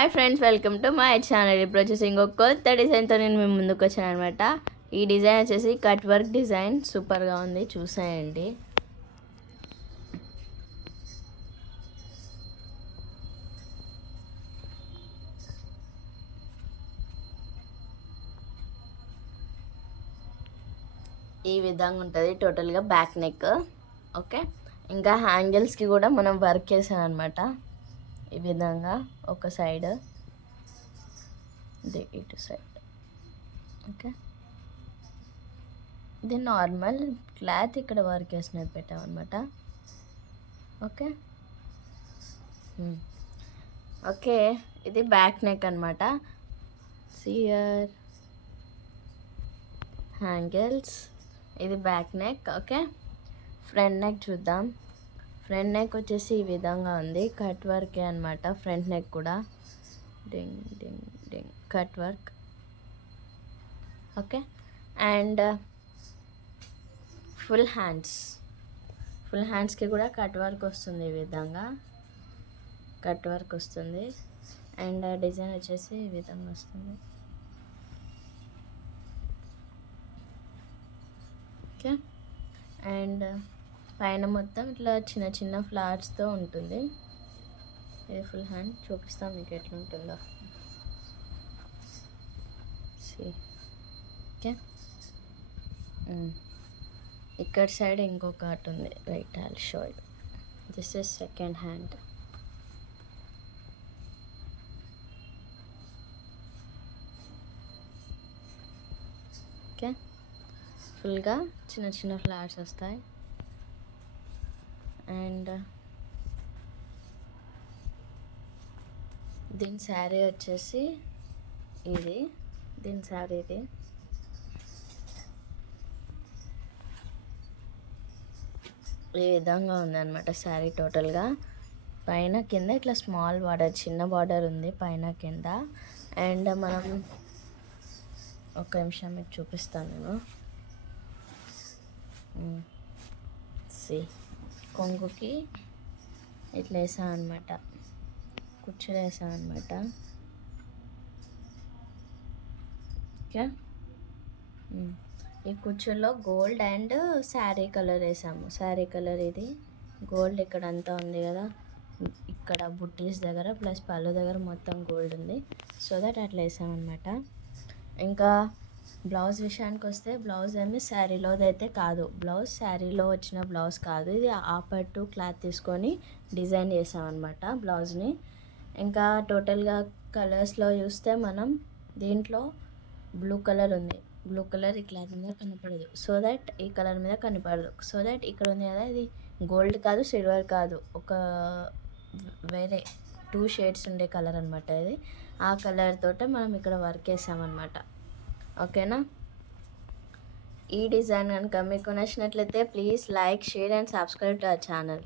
Hi friends, welcome to my channel. ఇప్పుడు వచ్చేసి ఇంకొక కొత్త డిజైన్తో నేను మేము ముందుకు వచ్చాను అనమాట. ఈ డిజైన్ వచ్చేసి కట్ వర్క్ డిజైన్, సూపర్గా ఉంది, చూసాయండి. ఈ విధంగా ఉంటుంది టోటల్గా బ్యాక్ నెక్. ఓకే, ఇంకా హ్యాంగిల్స్కి కూడా మనం వర్క్ చేసాం అనమాట. ఈ విధంగా ఒక సైడ్, ఇది ఇటు సైడ్. ఓకే, ఇది నార్మల్ క్లాత్ ఇక్కడ వర్క్ వేసినట్టు పెట్టామన్నమాట. ఓకే ఓకే, ఇది బ్యాక్ నెక్ అనమాట. సియర్ హ్యాంగిల్స్, ఇది back neck. Okay, front neck చూద్దాం. ఫ్రంట్ నెక్ వచ్చేసి ఈ విధంగా ఉంది, కట్ వర్కే అనమాట. ఫ్రంట్ నెక్ కూడా డింగ్ డింగ్ డింగ్ cut work. Okay, and full హ్యాండ్స్కి కూడా కట్ వర్క్ వస్తుంది. ఈ విధంగా కట్ వర్క్ వస్తుంది. అండ్ డిజైన్ వచ్చేసి ఈ విధంగా వస్తుంది. ఓకే, అండ్ పైన మొత్తం ఇట్లా చిన్న చిన్న ఫ్లవర్స్తో ఉంటుంది. ఇది ఫుల్ హ్యాండ్, చూపిస్తాం మీకు ఎట్లా ఉంటుందో. ఓకే, ఇక్కడ సైడ్ ఇంకొకటి ఉంది, right. I will show you. This is second hand. Okay, ఫుల్గా చిన్న చిన్న ఫ్లవర్స్ వస్తాయి. అండ్ దీని శారీ వచ్చేసి ఇది, దీని శారీ ఇది. ఈ విధంగా ఉందన్నమాట శారీ టోటల్గా. పైన కింద ఇట్లా స్మాల్ బార్డర్, చిన్న బార్డర్ ఉంది పైన కింద. అండ్ మనం ఒక నిమిషం మీకు చూపిస్తాను నేను. కొంగుకి ఇట్లా వేసాం అనమాట, కుచ్చులు వేసాం అనమాట. ఓకే, ఈ కుచ్చుల్లో గోల్డ్ అండ్ శారీ కలర్ వేసాము. శారీ కలర్ ఇది గోల్డ్, ఇక్కడ అంతా ఉంది కదా, ఇక్కడ బుట్టీస్ దగ్గర ప్లస్ పళ్ళు దగ్గర మొత్తం గోల్డ్ ఉంది. సో దట్ అట్లా వేసామన్నమాట. ఇంకా బ్లౌజ్ విషయానికి వస్తే, బ్లౌజ్ ఏమి శారీలోది అయితే కాదు. బ్లౌజ్ శారీలో వచ్చిన బ్లౌజ్ కాదు, ఇది ఆపట్టు క్లాత్ తీసుకొని డిజైన్ చేసామన్నమాట బ్లౌజ్ని. ఇంకా టోటల్గా కలర్స్లో చూస్తే మనం దీంట్లో బ్లూ కలర్ ఉంది. బ్లూ కలర్ ఈ క్లాత్ మీద కనపడదు, సో దట్ ఈ కలర్ మీద కనపడదు. సో దట్ ఇక్కడ ఉంది కదా, ఇది గోల్డ్ కాదు, సిల్వర్ కాదు, ఒక వేరే 2 షేడ్స్ ఉండే కలర్ అనమాట ఇది. ఆ కలర్ తోటే మనం ఇక్కడ వర్క్ వేసామన్నమాట. ఓకేనా? ఈ డిజైన్ కనుక మీకు నచ్చినట్లయితే please like, share and subscribe to our channel.